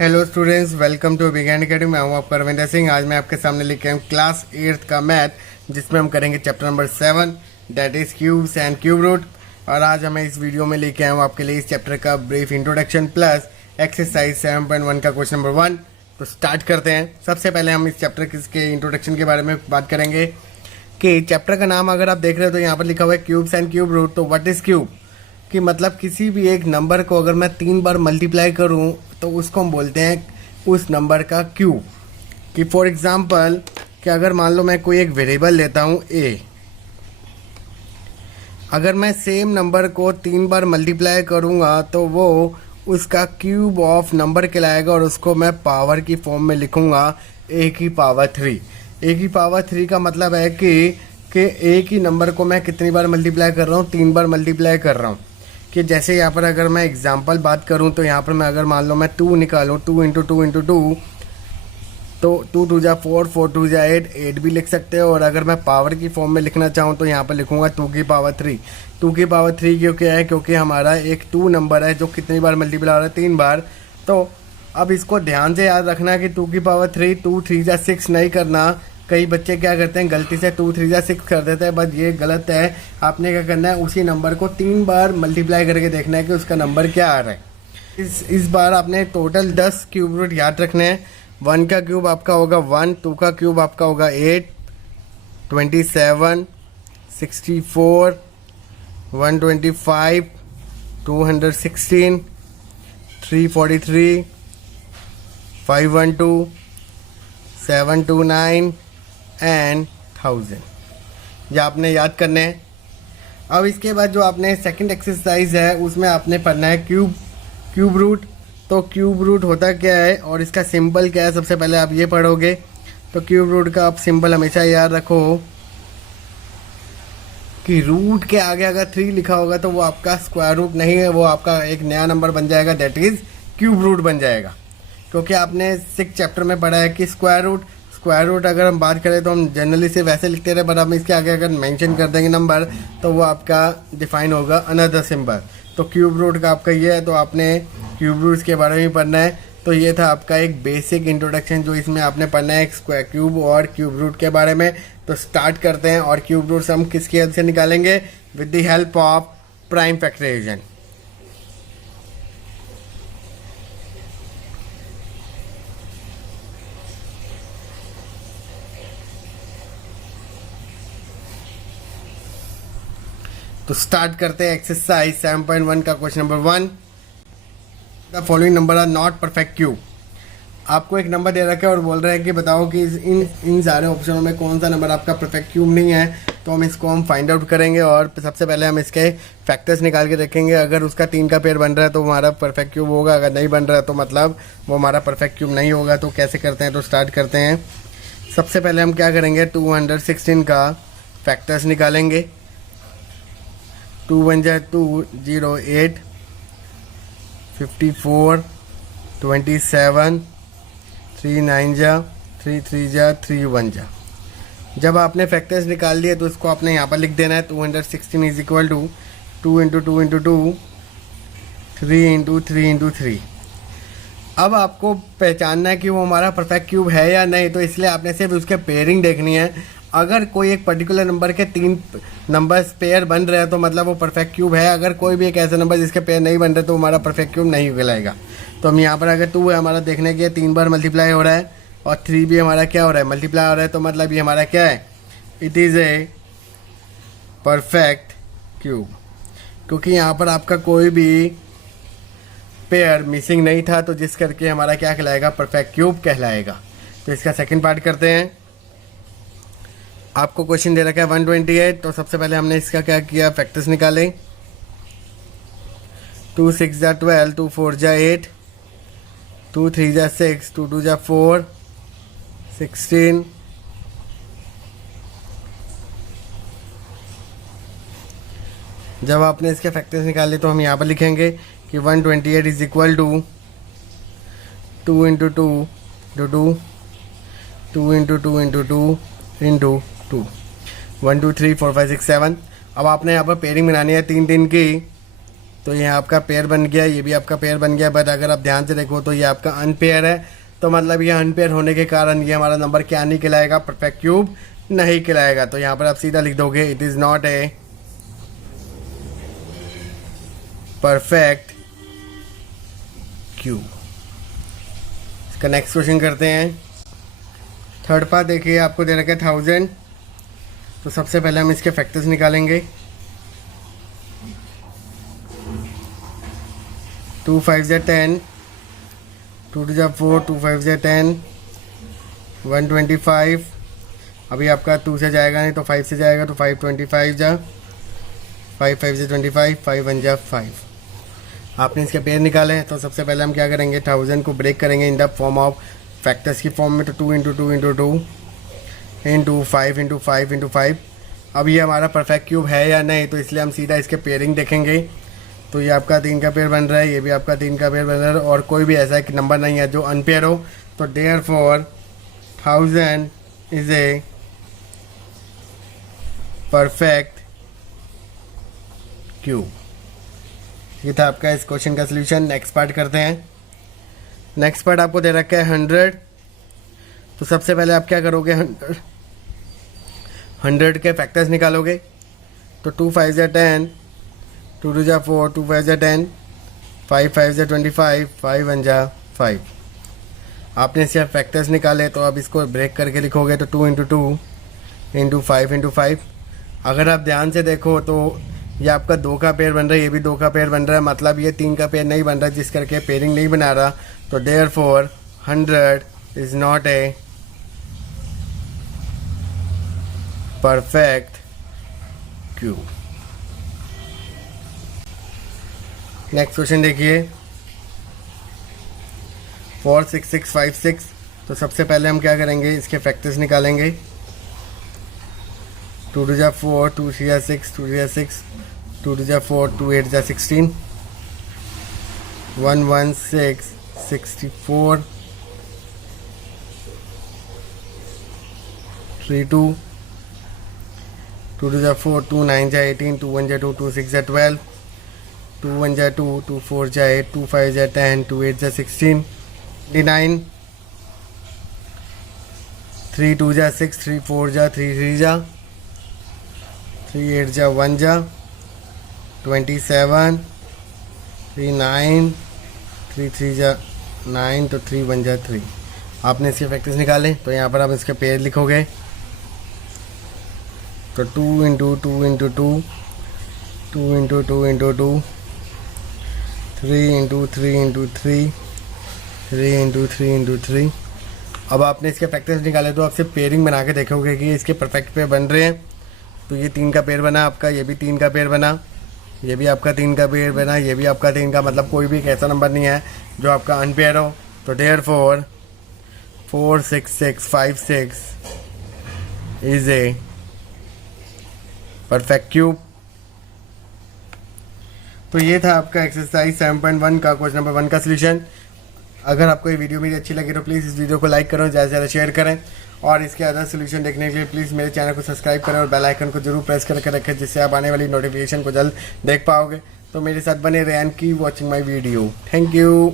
Hello students, welcome to विज्ञान academy. मैं हूं आपका रविंदर सिंह। आज मैं आपके सामने लेके आया हूं क्लास 8th का मैथ, जिसमें हम करेंगे chapter number 7, that is cubes and cube root. और आज हमें इस वीडियो में लेके आया हूं आपके लिए इस चैप्टर का ब्रीफ इंट्रोडक्शन प्लस एक्सरसाइज 7.1 का क्वेश्चन नंबर 1। तो स्टार्ट करते हैं। सबसे पहले हम इस चैप्टर के इंट्रोडक्शन के बारे में बात करेंगे कि चैप्टर का नाम अगर आप देख रहे हो तो यहाँ पर लिखा हुआ है क्यूब्स एंड क्यूब रूट। तो व्हाट इज क्यूब कि मतलब किसी भी एक नंबर को अगर मैं 3 बार मल्टीप्लाई करूं तो उसको हम बोलते हैं उस नंबर का क्यूब। कि फॉर एग्जांपल कि अगर मान लो मैं कोई एक वेरिएबल लेता हूं a, अगर मैं सेम नंबर को 3 बार मल्टीप्लाई करूंगा तो वो उसका क्यूब ऑफ नंबर कहलाएगा और उसको मैं पावर की फॉर्म में लिखूंगा a की पावर 3। a की पावर 3 का मतलब है कि एक ही नंबर को मैं कितनी बार मल्टीप्लाई कर रहा हूँ, 3 बार मल्टीप्लाई कर रहा हूँ। कि जैसे यहाँ पर अगर मैं एग्जांपल बात करूँ तो यहाँ पर मैं अगर मान लो मैं 2 निकालूँ, 2 इंटू 2 इंटू 2, तो 2 2 जा 4, 4 2 जा 8, 8 भी लिख सकते हो। और अगर मैं पावर की फॉर्म में लिखना चाहूँ तो यहाँ पर लिखूँगा 2 की पावर 3। 2 की पावर 3 क्यों क्या है? क्योंकि हमारा एक 2 नंबर है जो कितनी बार मल्टीप्लाई हो रहा है, 3 बार। तो अब इसको ध्यान से याद रखना कि 2 की पावर 3, 2 3 जा 6 नहीं करना। कई बच्चे क्या करते हैं, गलती से 2 3 जा 6 कर देते हैं, बस ये गलत है। आपने क्या करना है, उसी नंबर को 3 बार मल्टीप्लाई करके देखना है कि उसका नंबर क्या आ रहा है। इस बार आपने टोटल 10 क्यूब रूट याद रखने हैं। 1 का क्यूब आपका होगा 1, 2 का क्यूब आपका होगा 8, 27, 64, 125, 216, 343, 512, 729 एंड 1000। ये आपने याद करने हैं। अब इसके बाद जो आपने सेकंड एक्सरसाइज है उसमें आपने पढ़ना है क्यूब रूट। तो क्यूब रूट होता क्या है और इसका सिंबल क्या है, सबसे पहले आप ये पढ़ोगे। तो क्यूब रूट का आप सिंबल हमेशा याद रखो कि रूट के आगे अगर 3 लिखा होगा तो वो आपका स्क्वायर रूट नहीं है, वो आपका एक नया नंबर बन जाएगा, दैट इज क्यूब रूट बन जाएगा। क्योंकि आपने 6 चैप्टर में पढ़ा है कि स्क्वायर रूट अगर हम बात करें तो हम जनरली से वैसे लिखते रहे, बट हम इसके आगे अगर मेंशन कर देंगे नंबर तो वो आपका डिफाइन होगा अनदर सिंबल। तो क्यूब रूट का आपका ये है, तो आपने क्यूब रूट्स के बारे में पढ़ना है। तो ये था आपका एक बेसिक इंट्रोडक्शन जो इसमें आपने पढ़ना है स्क्वायर क्यूब और क्यूब रूट के बारे में। तो स्टार्ट करते हैं। और क्यूब रूट्स हम किसकी हेल्प से निकालेंगे? With the help of prime factorization. तो स्टार्ट करते हैं एक्सरसाइज 7.1 का question number 1। The following number are not perfect cube. आपको एक नंबर दे रखा है और बोल रहे हैं कि बताओ कि इन सारे ऑप्शनों में कौन सा नंबर आपका परफेक्ट क्यूब नहीं है। तो हम इसको फाइंड आउट करेंगे और सबसे पहले हम इसके फैक्टर्स निकाल के देखेंगे। अगर उसका 3 का पेयर बन रहा है तो हमारा परफेक्ट क्यूब होगा, अगर नहीं बन रहा है तो मतलब वो हमारा परफेक्ट क्यूब नहीं होगा। तो कैसे करते हैं, तो स्टार्ट करते हैं। सबसे पहले हम क्या करेंगे, 216 का फैक्टर्स निकालेंगे। 2 1 जा 2, 0 8, 54, 27, 3 9 जा 3 3 जा 3 1 जा। जब आपने फैक्टर्स निकाल लिए तो इसको आपने यहाँ पर लिख देना है। 216 is equal to 2 into 2 into 2, 3 into 3 into 3। अब आपको पहचानना है कि वो हमारा परफेक्ट क्यूब है या नहीं, तो इसलिए आपने सिर्फ उसके पेयरिंग देखनी है। अगर कोई एक पर्टिकुलर नंबर के 3 नंबर्स पेयर बन रहे हैं तो मतलब वो परफेक्ट क्यूब है। अगर कोई भी एक ऐसा नंबर जिसके पेयर नहीं बन रहे तो हमारा परफेक्ट क्यूब नहीं कहलाएगा। तो हम यहाँ पर अगर 2 है हमारा, देखने के 3 बार मल्टीप्लाई हो रहा है और 3 भी हमारा क्या हो रहा है, मल्टीप्लाई हो रहा है। तो मतलब ये हमारा क्या है, it is a perfect cube. क्योंकि यहाँ पर आपका कोई भी पेयर मिसिंग नहीं था, तो जिस करके हमारा क्या कहलाएगा, परफेक्ट क्यूब कहलाएगा। तो इसका सेकंड पार्ट करते हैं। आपको क्वेश्चन दे रखा है 128। तो सबसे पहले हमने इसका क्या किया, फैक्टर्स निकाले। 2 6 जा 12, 2 4 जा 8, 2 3 जा 6, 2 2 जा 4, 16, जब आपने इसके फैक्टर्स निकाले तो हम यहाँ पर लिखेंगे कि 128 is equal to 2 into 2 into 2, 2 into 2 into 2 into 2, 1 2 3 4 5 6 7। अब आपने यहाँ पर पेयरिंग बनानी है 3 3 की। तो ये आपका पेयर बन गया, ये भी आपका पेयर बन गया। बट अगर आप ध्यान से देखो तो ये आपका अनपेयर है, तो मतलब ये अनपेयर होने के कारण ये हमारा नंबर क्या नहीं कहलाएगा, परफेक्ट क्यूब नहीं कहलाएगा। तो यहाँ पर आप सीधा लिख दोगे it is not a perfect cube. इसका नेक्स्ट क्वेश्चन करते हैं। थर्ड पार्ट देखिए, आपको दे रखा है 1000। तो सबसे पहले हम इसके फैक्टर्स निकालेंगे। 2 5 ज़ा 10, 2 2 ज़ा 4, 2 5 ज़ा 10, 125। अभी आपका 2 से जाएगा नहीं तो 5 से जाएगा, तो 525 जा 5 5 ज़ा 25, 5 1 ज़ा 5। आपने इसके पेयर निकाले। तो सबसे पहले हम क्या करेंगे, 1000 को ब्रेक करेंगे in the form of factors की फॉर्म में। तो 2 × 2 × 2 इंटू 5 × 5 × 5। अब ये हमारा परफेक्ट क्यूब है या नहीं, तो इसलिए हम सीधा इसके पेयरिंग देखेंगे। तो ये आपका 3 का पेयर बन रहा है, ये भी आपका 3 का पेयर बन रहा है, और कोई भी ऐसा नंबर नहीं है जो अनपेयर हो। तो therefore 1000 is a perfect cube. ये था आपका इस क्वेश्चन का सोल्यूशन। नेक्स्ट पार्ट करते हैं। नेक्स्ट पार्ट आपको दे रखा है 100। तो सबसे पहले आप क्या करोगे, 100 के फैक्टर्स निकालोगे। तो 2 5 ज़ा 10, 2 2 ज़ा 4, 2 5 ज़ा 10, 5 5 ज़ा 25, 5 1 ज़ा 5। आपने इसके फैक्टर्स निकाले, तो अब इसको ब्रेक करके लिखोगे। तो 2 × 2 इंटू 5 × 5। अगर आप ध्यान से देखो तो ये आपका 2 का पेयर बन रहा है, ये भी 2 का पेयर बन रहा है, मतलब ये 3 का पेयर नहीं बन रहा, जिस करके पेयरिंग नहीं बना रहा। तो therefore 100 is not a perfect cube. Next question देखिए, 4 6 6 5 6। तो सबसे पहले हम क्या करेंगे, इसके फैक्टर्स निकालेंगे। 2 2 ज़ा 4, 2 3 ज़ा 6, 2 3 ज़ा 6, 2 2 ज़ा 4, 2 8 ज़ा 16, 1 1 6 64, 3 2, 2 2 ज़ा 4, 2 9 ज़ा 18, 2 1 ज़ा 2, 2 6 ज़ा 12, 2 1 ज़ा 2, 2 4 ज़ा 8, 2 5 ज़ा 10, 2 8 ज़ा 16, 29, 3 2 ज़ा 6, 3 4 ज़ा 3 3 ज़ा 3 8 ज़ा 1 ज़ा 27, 3 9, 3 3 ज़ा 9, तो 3 1 ज़ा 3। आपने इसके फैक्टर्स निकाले। तो यहाँ पर आप इसके पेयर लिखोगे। तो 2 × 2 × 2, 2 × 2 × 2, 3 × 3 × 3, 3 × 3 × 3। अब आपने इसके फैक्टर्स निकाले, तो आपसे पेयरिंग बना के देखोगे कि इसके परफेक्ट पेयर बन रहे हैं। तो ये 3 का पेयर बना आपका, ये भी 3 का पेयर बना, ये भी आपका 3 का पेयर बना, ये भी आपका 3 का, मतलब कोई भी एक ऐसा नंबर नहीं है जो आपका अनपेयर हो। तो therefore 4 6 6 5 6 is a perfect cube. तो ये था आपका एक्सरसाइज 7.1 का क्वेश्चन नंबर 1 का सोल्यूशन। अगर आपको ये वीडियो मेरी अच्छी लगी तो प्लीज़ इस वीडियो को लाइक करो, ज़्यादा से ज़्यादा शेयर करें, और इसके अदर सोल्यूशन देखने के लिए प्लीज़ मेरे चैनल को सब्सक्राइब करें और बेल आइकन को जरूर प्रेस करके रखें, जिससे आप आने वाली नोटिफिकेशन को जल्द देख पाओगे। तो मेरे साथ बने रहें and keep watching my video. Thank you.